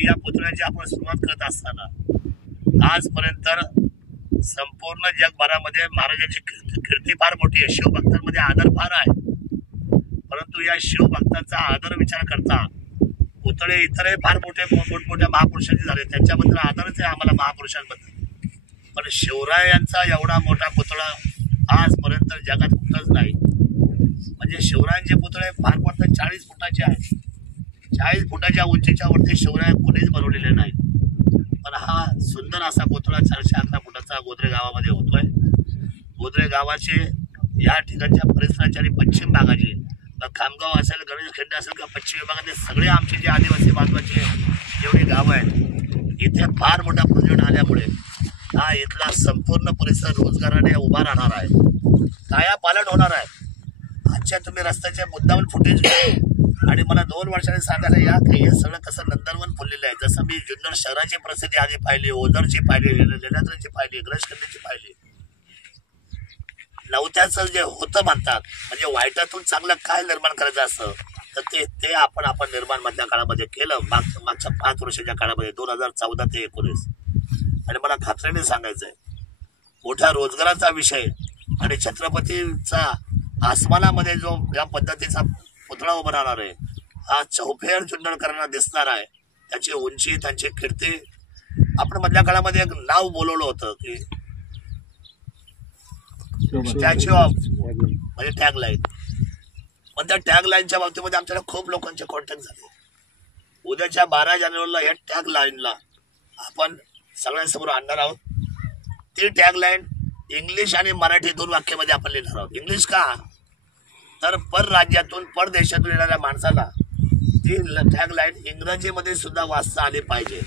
की या पुतळ्याची आपण सुरुवात करत असताना आजपर्यंत संपूर्ण जगभरामध्ये महाराजांची कीर्ती फार मोठी आहे, शिवभक्तांमध्ये आदर फार आहे, परंतु या शिवभक्तांचा आदर विचार करता पुतळे इतरही फार मोठमोठ्या महापुरुषांचे झाले, त्यांच्याबद्दल आदरच आहे आम्हाला महापुरुषांबद्दल, पण शिवरायांचा एवढा मोठा पुतळा आजपर्यंत जगात कुठंच नाही. म्हणजे शिवरायांचे पुतळे फार मोठे 40 फुटाचे आहेत, 40 फुटाच्या उंचीच्या वरती शिवराय कोणीच बनवलेले नाही. पण हा सुंदर असा पुतळा 411 फुटाचा गोदरे गावामध्ये होतोय. गोदरे गावाचे या ठिकाणच्या परिसराचे आणि पश्चिम भागाचे खामगाव असेल, गणेशखिंड असेल किंवा पश्चिम विभागातले सगळे आमचे जे आदिवासी बांधवाचे जेवढे गावं आहेत इथे फार मोठा पर्यटन आल्यामुळे हा इथला संपूर्ण परिसर रोजगाराने उभा राहणार आहे, कायापालट होणार आहे. आजच्या तुम्ही रस्त्याचे मुद्दामून फुटेज घ्या आणि मला 2 वर्षांनी सांगायला या की हे सगळं कसं नंदनवन फुललेलं आहे. जसं मी जुन्नर शहराची परिस्थिती आधी पाहिली, ओझरची पाहिली, लेण्याद्रीची पाहिली, गणेशखिंडची पाहिली. नवत्याचं जे होतं म्हणतात म्हणजे वाईटातून चांगलं काय निर्माण करायचं असतं तर ते आपण निर्माण मधल्या काळामध्ये केलं, मागच्या 5 वर्षाच्या काळामध्ये 2014 ते 2019. आणि मला खात्रीने सांगायचं आहे मोठ्या रोजगाराचा विषय आणि छत्रपतीचा आसमानामध्ये जो या पद्धतीचा पुतळा उभा राहणार आहे हा चौफेर जुन्नरकरांना दिसणार आहे. त्याची उंची, त्यांची कीर्ती, आपण मधल्या काळामध्ये एक नाव बोलवलं होतं की स्टॅच्यू ऑफ म्हणजे टॅग लाईन, पण त्या टॅग लाईनच्या बाबतीमध्ये आमच्याकडे खूप लोकांचे कॉन्टॅक्ट झाले. उद्याच्या 12 जानेवारीला या टॅग लाईनला आपण सगळ्यांसमोर आणणार आहोत. ती टॅग लाईन इंग्लिश आणि मराठी 2 वाक्यामध्ये आपण लिहिणार आहोत. इंग्लिश का तर परराज्यातून परदेशातून येणाऱ्या माणसाला ती टॅग लाईन इंग्रजीमध्ये सुद्धा वाचता आली पाहिजे,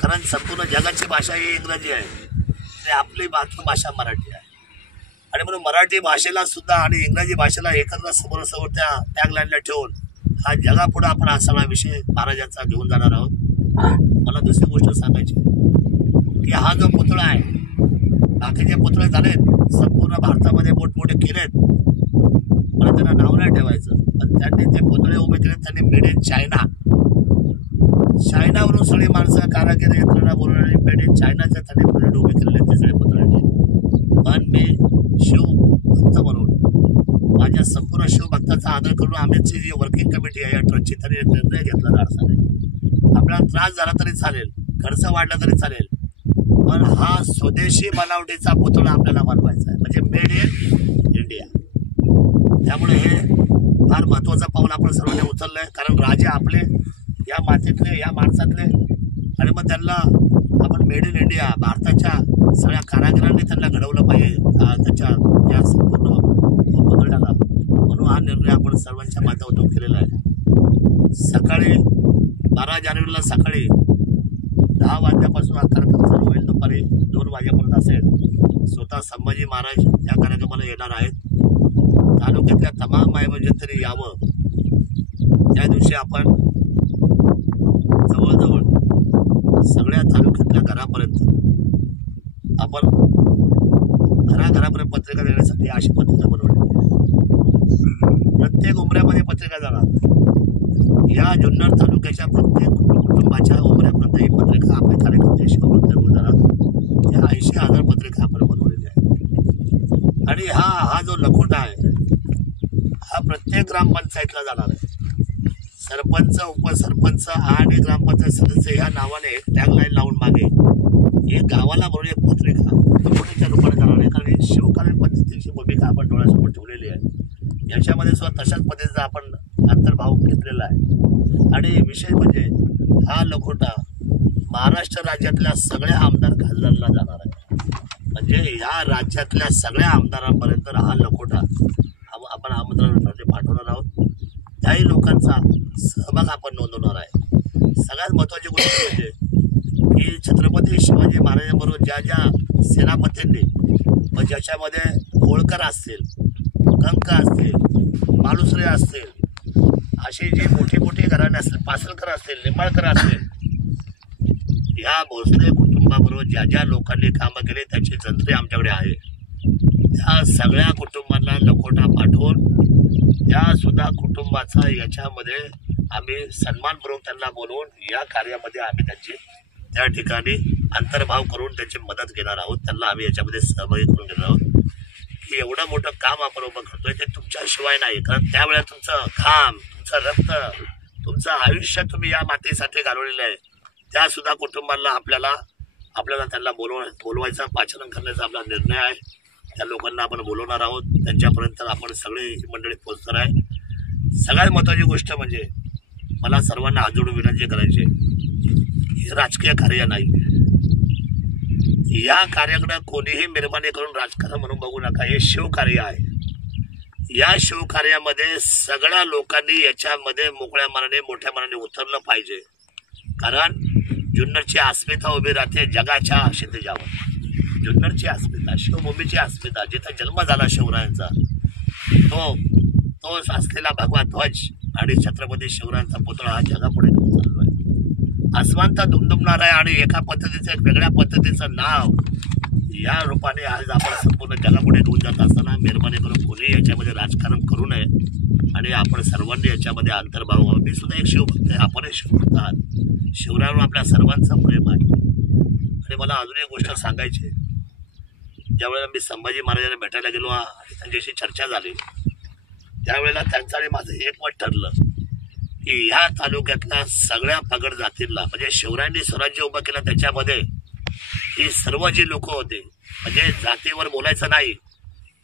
कारण संपूर्ण जगाची भाषा ही इंग्रजी आहे आणि आपली मातृभाषा मराठी आहे. आणि म्हणून मराठी भाषेला सुद्धा आणि इंग्रजी भाषेला एकत्र समोर त्या टॅग लाईनला ठेवून हा जगापुढे आपण हा सगळा विषय महाराजांचा घेऊन जाणार आहोत. मला दुसरी गोष्ट सांगायची की हा जो पुतळा आहे, बाकीचे पुतळे झालेत संपूर्ण भारतामध्ये मोठमोठे केलेत, मला त्यांना नाव नाही ठेवायचं, पण त्यांनी ते पुतळे उभे केले, त्यांनी मेड इन चायना, चायनावरून सगळी माणसं कारागिरी यंत्रणा बोलवणारी मेड इन चायनाच्या त्यांनी पुतळे उभे केलेले ते सगळे पुतळ्याचे. पण मी शिवभक्त म्हणून माझ्या संपूर्ण शिवभक्ताचा आदर करून आमची जी वर्किंग कमिटी आहे या ट्रस्टची त्यांनी एक निर्णय घेतला धाडसाने. आपल्याला त्रास झाला तरी चालेल, खर्च वाढला तरी चालेल, पण हा स्वदेशी बनावटीचा पुतळा आपल्याला बनवायचा आहे, म्हणजे मेड इन इंडिया. त्यामुळे हे फार महत्वाचं पाऊल आपण सर्वांनी उचललंय, कारण राजे आपले या मातीतले, या माणसातले, आणि मग त्यांना आपण मेड इन इंडिया भारताच्या सगळ्या कारागिरांनी त्यांना घडवलं पाहिजे त्याच्या या संपूर्ण पुतळ्याला. म्हणून हा निर्णय आपण सर्वांच्या माध्यमातून केलेला आहे. सकाळी 12 जानेवारीला सकाळी 10 वाजल्यापासून हा कार्यक्रम चालू होईल, दुपारी 2 वाजेपर्यंत असेल. स्वतः संभाजी महाराज या कार्यक्रमाला येणार आहेत. तालुक्यातल्या तमाम मायभजनतरी यावं. त्या दिवशी आपण जवळजवळ सगळ्या तालुक्यातल्या घरापर्यंत आपण घराघरापर्यंत पत्रिका देण्यासाठी अशी पत्रिका बनवली. प्रत्येक उमऱ्यामध्ये पत्रिका जाणार. या जुन्नर तालुक्याच्या प्रत्येक कुटुंबाच्या उमऱ्यापर्यंत ही पत्रिका आपल्या कार्यकर्ते शिवभक्त जाणार. या 80,000 पत्रिका आपण बनवलेल्या आहेत. आणि हा जो लखोटा आहे हा प्रत्येक ग्रामपंचायतला जाणार आहे. सरपंच, उपसरपंच आणि ग्रामपंचायत सदस्य ह्या नावाने टॅग लाईन लावून मागे एक गावाला बरोबर एक पत्रिका लखोट्याच्या रूपाने जाणार आहे, कारण शिवकालीन पद्धतीची भूमिका आपण डोळ्यासमोर ठेवलेली आहे. याच्यामध्ये सुद्धा तशाच पद्धतीचा आपण अंतर्भाव घेतलेला आहे. आणि विशेष म्हणजे हा लखोटा महाराष्ट्र राज्यातल्या सगळ्या आमदार खासदारांना जाणार आहे. म्हणजे या राज्यातल्या सगळ्या आमदारांपर्यंत हा लखोटा आपण आमंत्रणासाठी पाठवणार आहोत. त्याही लोकांचा सहभाग आपण नोंदवणार आहे. सगळ्यात महत्त्वाची गोष्ट म्हणजे की छत्रपती शिवाजी महाराजांबरोबर ज्या ज्या सेनापतींनी व ज्याच्यामध्ये होळकर असतील, कंक असतील, मालुसरे असतील, अशी जी मोठी मोठी घराणे असतील, पासलकर असतील, निंबाळकर असतील, या भोसले कुटुंबाबरोबर ज्या ज्या लोकांनी कामं केली त्याची जंत्री आमच्याकडे आहे. त्या सगळ्या कुटुंबांना लखोटा पाठवून त्या सुद्धा कुटुंबाचा याच्यामध्ये आम्ही सन्मानपूर्वक त्यांना बोलवून या कार्यामध्ये आम्ही त्यांची त्या ठिकाणी अंतर्भाव करून त्यांची मदत घेणार आहोत. त्यांना आम्ही याच्यामध्ये सहभागी करून घेणार आहोत की एवढं मोठं काम आपण उभं करतोय ते तुमच्याशिवाय नाही. कारण त्यावेळेला तुमचं घाम, तुमचं रक्त, तुमचं आयुष्य तुम्ही या मातीसाठी घालवलेलं आहे. त्या सुद्धा कुटुंबांना आपल्याला त्यांना बोलवायचा, पाचारण करण्याचा आपला निर्णय आहे. त्या लोकांना आपण बोलवणार आहोत. त्यांच्यापर्यंत आपण सगळी मंडळी पोहोचणार आहे. सगळ्यात महत्त्वाची गोष्ट म्हणजे मला सर्वांना हात जोडून विनंती करायची, हे राजकीय कार्य नाही. या कार्याकडे कोणीही मेहरबानी करून राजकारण म्हणून बघू नका. हे शिवकार्य आहे. या शिवकार्यामध्ये सगळ्या लोकांनी याच्यामध्ये मोकळ्या मनाने, मोठ्या मनाने उतरलं पाहिजे. कारण जुन्नरची अस्मिता उभी राहते जगाच्या क्षितिजावर. जुन्नरची अस्मिता, शिवभूमीची अस्मिता, जिथे जन्म झाला शिवरायांचा, तो असलेला भगवा ध्वज आणि छत्रपती शिवरायांचा पुतळा हा जगापुढे घेऊन चाललो आहे. आसमान तर दुमदुमणार आहे आणि एका पद्धतीचं, एक वेगळ्या पद्धतीचं नाव या रूपाने आज आपण संपूर्ण जगापुढे घेऊन जात असताना मेहरबानी करून कोणी याच्यामध्ये राजकारण करू नये आणि आपण सर्वांनी याच्यामध्ये अंतर्भाव व्हावा. मी सुद्धा एक शिवभक्त आहे, आपणही शिवभक्त आहात. शिवरायांवर आपल्या सर्वांचं प्रेम आहे. आणि मला अजून एक गोष्ट सांगायची आहे. ज्यावेळेला मी संभाजी महाराजांना भेटायला गेलो आणि त्यांच्याशी चर्चा झाली, त्यावेळेला त्यांचं आणि माझं एकमत ठरलं की ह्या तालुक्यातल्या सगळ्या पगड जातींना, म्हणजे शिवरायांनी स्वराज्य उभं केलं त्याच्यामध्ये ही सर्व जी लोक होते, म्हणजे जातीवर बोलायचं नाही,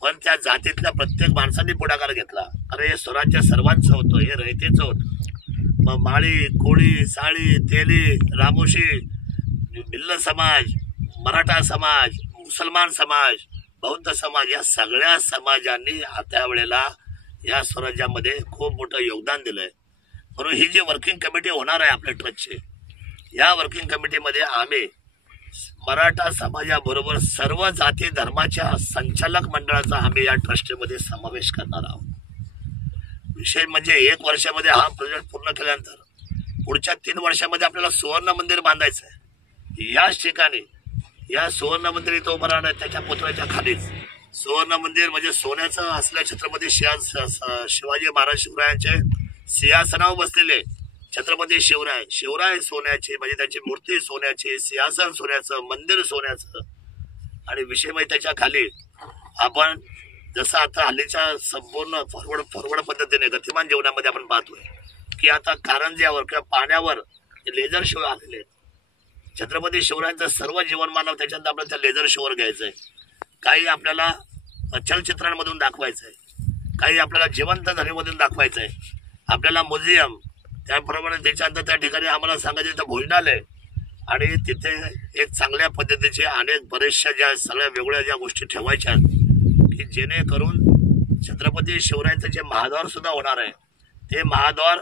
पण त्या जातीतल्या प्रत्येक माणसांनी पुढाकार घेतला. अरे हे स्वराज्य सर्वांचं होतं, हे रयतेचं होतं. मग माळी, कोळी, साळी, तेली, रामोशी, भिल्ल समाज, मराठा समाज, मुसलमान समाज, बौद्ध समाज, या सगळ्या समाजांनी त्यावेळेला या स्वराज्यामध्ये खूप मोठं योगदान दिलंय. म्हणून ही जी वर्किंग कमिटी होणार आहे आपल्या ट्रस्टची, या वर्किंग कमिटीमध्ये आम्ही मराठा समाजाबरोबर सर्व जाती धर्माच्या संचालक मंडळाचा आम्ही या ट्रस्टमध्ये समावेश करणार आहोत. विषय म्हणजे 1 वर्षामध्ये हा प्रोजेक्ट पूर्ण केल्यानंतर पुढच्या 3 वर्षामध्ये आपल्याला सुवर्ण मंदिर बांधायचं आहे. याच ठिकाणी या सुवर्ण मंदिर इथं उभं राहणार, त्याच्या पुतळ्याच्या खालीच सुवर्ण मंदिर म्हणजे सोन्याचं असल्या छत्रपती शिवाजी महाराज शिवरायांचे सिंहासनावर बसलेले छत्रपती शिवराय सोन्याचे, म्हणजे त्याची मूर्ती सोन्याची, सिंहासन सोन्याचं, मंदिर सोन्याचं. आणि विषय म्हणजे त्याच्या खाली आपण जसं आता हल्लीच्या संपूर्ण फॉरवर्ड पद्धतीने गतिमान जीवनामध्ये आपण पाहतोय की आता कारंज्यावर किंवा पाण्यावर लेझर शो आलेले आहेत. छत्रपती शिवरायांचं सर्व जीवनमान त्याच्यानंतर आपल्याला त्या लेझर शोवर घ्यायचंय. काही आपल्याला चलचित्रांमधून दाखवायचंय, काही आपल्याला जिवंत धर्मीमधून दाखवायचंय, आपल्याला म्युझियम, त्याप्रमाणे त्याच्यानंतर त्या ठिकाणी आम्हाला सांगायचं तर भोजनालय आणि तिथे एक चांगल्या पद्धतीचे अनेक बरेचशा ज्या सगळ्या वेगळ्या ज्या गोष्टी ठेवायच्या की जेणेकरून छत्रपती शिवरायांचं जे महाद्वार सुद्धा होणार आहे ते महाद्वार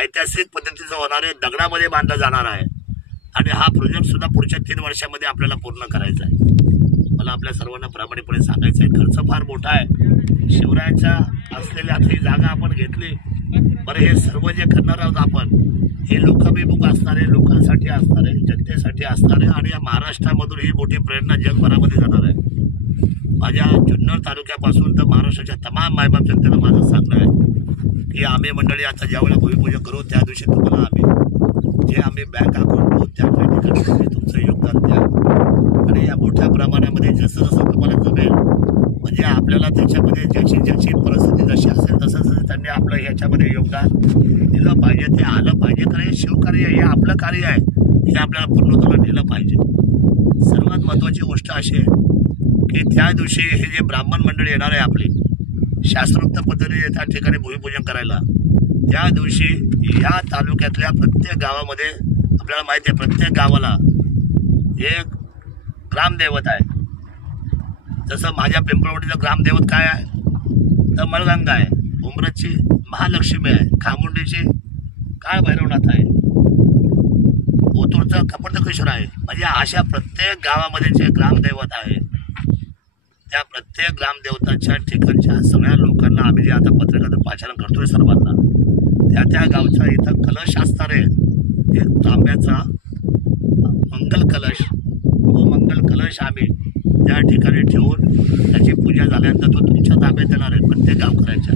ऐतिहासिक पद्धतीचं होणार आहे, दगडामध्ये बांधलं जाणार आहे. आणि हा प्रोजेक्ट सुद्धा पुढच्या 3 वर्षामध्ये आपल्याला पूर्ण करायचा आहे. मला आपल्या सर्वांना प्रामाणिकपणे सांगायचं आहे, खर्च फार मोठा आहे. शिवरायांच्या असलेल्या आता ही जागा आपण घेतली, बरं हे सर्व जे करणार आहोत आपण हे लोकाभिमुख असणारे, लोकांसाठी असणारे, जनतेसाठी असणारे आणि या महाराष्ट्रामधून ही मोठी प्रेरणा जगभरामध्ये जाणार आहे. माझ्या जुन्नर तालुक्यापासून तर महाराष्ट्राच्या तमाम मायबाप जनतेला माझं सांगणं आहे की आम्ही मंडळी आता ज्यावेळेला भूमिपूजन करू त्या दिवशी तुम्हाला जे आम्ही बँक अकाउंट देऊ त्या ठिकाणी तुम्ही तुमचं योगदान द्या. आणि या मोठ्या प्रमाणामध्ये जसं जसं तुम्हाला जमेल, म्हणजे आपल्याला त्याच्यामध्ये ज्याची परिस्थिती जशी असेल तसं त्यांनी आपलं याच्यामध्ये योगदान दिलं पाहिजे, ते आलं पाहिजे. कारण हे शिवकार्य, हे आपलं कार्य आहे, हे आपल्याला पूर्णत्वाला नेलं पाहिजे. सर्वात महत्त्वाची गोष्ट अशी आहे की त्या दिवशी हे जे ब्राह्मण मंडळी येणार आहे आपली शास्त्रोक्त पद्धतीने त्या ठिकाणी भूमिपूजन करायला, त्या दिवशी या तालुक्यातल्या प्रत्येक गावामध्ये आपल्याला माहिती आहे, प्रत्येक गावाला एक ग्रामदैवत आहे. जसं माझ्या पिंपळवडीचं ग्रामदैवत काय आहे तर मळगंगा आहे, उमरतची महालक्ष्मी आहे, खामुंडीची काळ भैरवनाथ आहे, ओतूरचं कपडकेश्वर आहे. म्हणजे अशा प्रत्येक गावामध्ये जे ग्रामदैवत आहे त्या प्रत्येक ग्रामदेवताच्या ठिकाणच्या सगळ्या लोकांना आम्ही जे आता पत्रकाचं पाचारण करतोय सर्वांना, त्या गावचा इथं कलश असणार आहे, एक तांब्याचा मंगल कलश. तो मंगल कलश आम्ही त्या ठिकाणी ठेवून त्याची पूजा झाल्यानंतर तो तुमच्या ताब्यात येणार आहे प्रत्येक गावकऱ्यांच्या.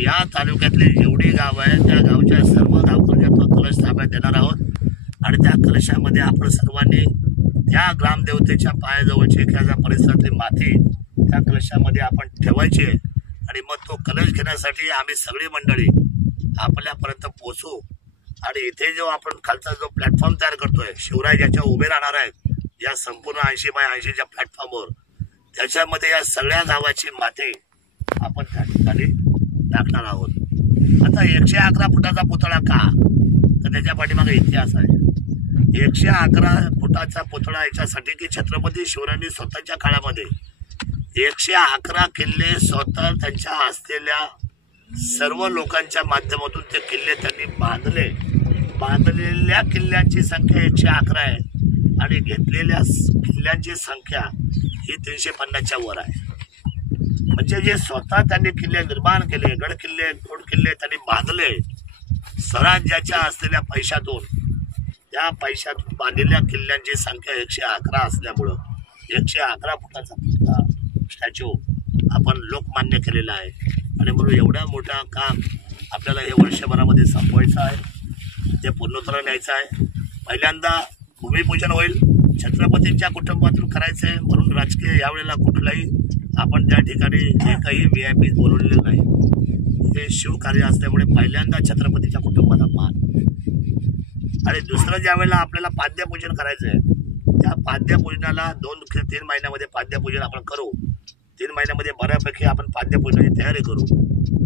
या तालुक्यातले जेवढी गाव आहे त्या गावच्या सर्व गावकऱ्यांच्या तो कलश ताब्यात देणार आहोत आणि त्या कलशामध्ये आपण सर्वांनी त्या ग्रामदेवतेच्या पायाजवळची एखाद्या परिसरातली माती त्या कलशामध्ये आपण ठेवायची आहे आणि मग तो कलश घेण्यासाठी आम्ही सगळी मंडळी आपल्यापर्यंत पोहोचू. आणि इथे जो आपण खालचा जो प्लॅटफॉर्म तयार करतोय, शिवराय ज्याच्या उभे राहणार आहेत या संपूर्ण 80x80च्या प्लॅटफॉर्मवर, त्याच्यामध्ये या सगळ्या गावाची माती आपण त्या ठिकाणी टाकणार आहोत. आता 111 फुटाचा पुतळा का, तर त्याच्या पाठीमागे इतिहास आहे. 111 फुटाचा पुतळा याच्यासाठी की छत्रपती शिवरायांनी स्वतःच्या काळामध्ये 111 किल्ले स्वतः त्यांच्या असलेल्या सर्व लोकांच्या माध्यमातून ते किल्ले त्यांनी बांधले. बांधलेल्या किल्ल्यांची संख्या 111 आहे आणि घेतलेल्या किल्ल्यांची संख्या ही 350च्या वर आहे. म्हणजे जे स्वतः त्यांनी किल्ले निर्माण केले, गड किल्ले गोड किल्ले त्यांनी बांधले स्वराज्याच्या असलेल्या पैशातून, त्या पैशातून बांधलेल्या किल्ल्यांची संख्या 111 असल्यामुळं 111 फुटाचा स्टॅच्यू आपण लोकमान्य केलेला आहे. आणि म्हणून एवढा मोठा काम आपल्याला हे वर्षभरामध्ये संपवायचं आहे, ते पूर्णत्वाला न्यायचं आहे. पहिल्यांदा भूमिपूजन होईल, छत्रपतींच्या कुटुंबातून करायचं आहे. म्हणून राजकीय यावेळेला कुठलाही आपण त्या ठिकाणी एकही VIP बोलवलेलं नाही. हे शिवकार्य असल्यामुळे पहिल्यांदा छत्रपतीच्या कुटुंबाला मान. आणि दुसरं ज्या वेळेला आपल्याला पाद्यपूजन करायचं आहे, त्या पाद्यपूजनाला 2-3 महिन्यामध्ये पाद्यपूजन आपण करू. 3 महिन्यामध्ये बऱ्यापैकी आपण पाद्यपूजनाची तयारी करू.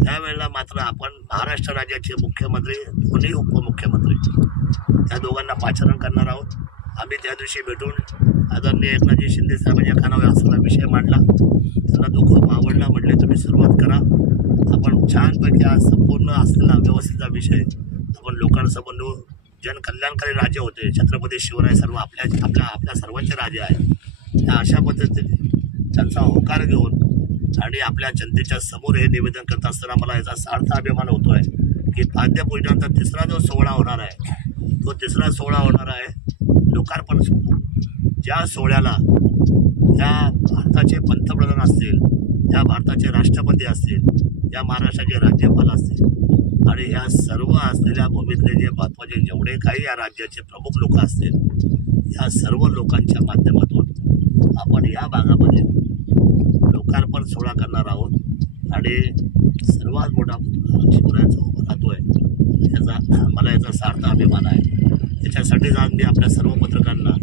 त्यावेळेला मात्र आपण महाराष्ट्र राज्याचे मुख्यमंत्री, दोन्ही उपमुख्यमंत्री, त्या दोघांना पाचारण करणार आहोत. आम्ही त्या दिवशी भेटून आदरणीय एकनाथजी शिंदे साहेबांच्या कानावर असलेला विषय मांडला. त्यांना तो खूप आवडला. म्हटले तुम्ही सुरुवात करा, आपण छानपैकी आज संपूर्ण असलेला व्यवस्थेचा विषय आपण लोकांसमोर नेऊ. जनकल्याणकारी राज्य होते छत्रपती शिवराय, सर्व आपल्या सर्वांचे राजे आहेत. त्या अशा पद्धतीने त्यांचा होकार घेऊन आणि आपल्या जनतेच्या समोर हे निवेदन करत असताना मला याचा सार्थ अभिमान होतोय की पाद्यपूजनाचा तिसरा जो सोहळा होणार आहे, तो तिसरा सोहळा होणार आहे लोकार्पण सोहळा. ज्या सोहळ्याला या भारताचे पंतप्रधान असतील, या भारताचे राष्ट्रपती असतील, या महाराष्ट्राचे राज्यपाल असतील आणि या सर्व असलेल्या भूमीतले जे महत्त्वाचे जेवढे काही या राज्याचे प्रमुख लोक असतील, या सर्व लोकांच्या माध्यमातून आपण या भागामध्ये लोकार्पण सोहळा करणार आहोत. आणि सर्वात मोठा शिवरायांचा उभा राहतोय, मला याचा सार्थ अभिमान आहे. त्याच्यासाठीच आज मी आपल्या सर्व पत्रकारांना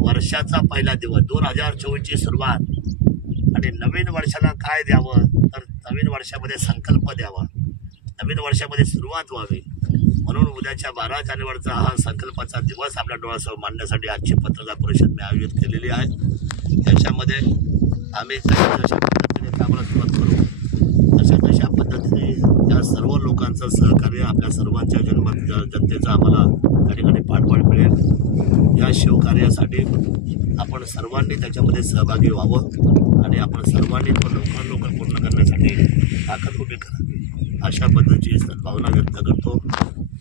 वर्षाचा पहिला दिवस 2024ची सुरुवात आणि नवीन वर्षाला काय द्यावं, तर नवीन वर्षामध्ये संकल्प द्यावा, नवीन वर्षामध्ये सुरुवात व्हावी. म्हणून उद्याच्या 12 जानेवारीचा हा संकल्पाचा दिवस आपल्या डोळ्यासमोर मांडण्यासाठी आजची पत्रकार परिषद मी आयोजित केलेली आहे. त्याच्यामध्ये आम्ही जशा पद्धतीने कामाला सुरुवात करू, तशा पद्धतीने या सर्व लोकांचं सहकार्य, आपल्या सर्वांच्या जनतेचा आम्हाला त्या ठिकाणी पाठबळ मिळेल. या शिवकार्यासाठी आपण सर्वांनी त्याच्यामध्ये सहभागी व्हावं आणि आपण सर्वांनी तो लवकर पूर्ण करण्यासाठी ताकद उभी करावी, अशा पद्धतीची सद्भावना व्यक्त करतो.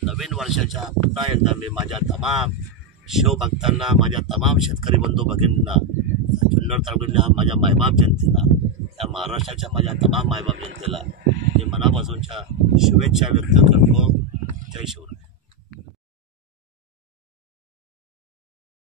नवीन वर्षाच्या पुन्हा एकदा मी माझ्या तमाम शिवभक्तांना, माझ्या तमाम शेतकरी बंधू भगिनींना, जुन्नर तालुक्यातल्या माझ्या मायबाप जनतेला, या महाराष्ट्राच्या माझ्या तमाम मायबाप जनतेला मी मनापासूनच्या शुभेच्छा व्यक्त करतो. जय शिवराय.